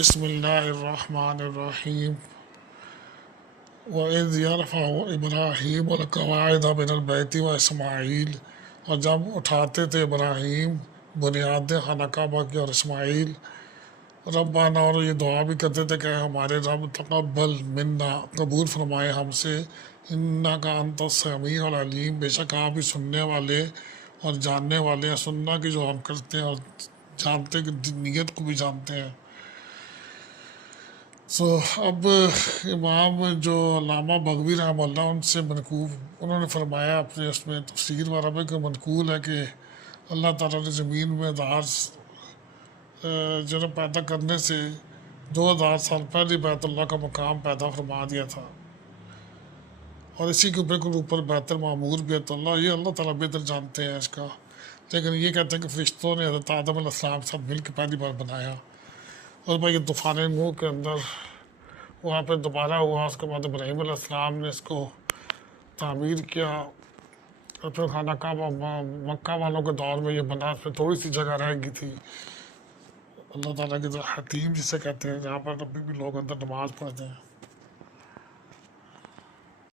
بسم اللہ الرحمن الرحیم وَإِذْ يَرْفَعُ إِبْرَاهِيمُ الْقَوَاعِدَ مِنَ الْبَيْتِ وَإِسْمَاعِیل، اور جب اٹھاتے تھے ابراہیم بنیادیں خانہ کعبہ کی اور اسماعیل ربنا، اور یہ دعا بھی کرتے تھے کہ ہمارے رب تقبل منا، قبول فرمائے ہم سے، انک انت السمیع العلیم، بے شک آپ ہی سننے والے اور جاننے والے ہیں، سننا کی جو ہم کرتے ہیں اور جانتے کہ نیت کو بھی جانتے ہیں۔ اب امام جو علامہ بغوی رحمہ اللہ ان سے منقول، انہوں نے فرمایا اپنے اس میں تفسیر وغیرہ میں کہ منقول ہے کہ اللہ تعالیٰ نے زمین میں جنم پیدا کرنے سے 2000 سال پہلے بیت اللہ کا مقام پیدا فرما دیا تھا، اور اسی کے بالکل اوپر بیت المعمور بیت اللہ، یہ اللہ تعالیٰ بہتر جانتے ہیں اس کا، لیکن یہ کہتے ہیں کہ فرشتوں نے حضرت آدم علیہ السلام کے ساتھ مل کے پہلی بار بنایا، اور بھائی یہ طوفان نوح کے اندر وہاں پہ دوبارہ ہوا، اس کے بعد ابراہیم علیہ السلام نے اس کو تعمیر کیا، اور پھر خانہ کعبہ مکہ والوں کے دور میں یہ بنا، اس میں تھوڑی سی جگہ رہ گئی تھی، اللہ تعالیٰ کی حتیم جسے کہتے ہیں، جہاں پر ابھی بھی لوگ اندر نماز پڑھتے ہیں۔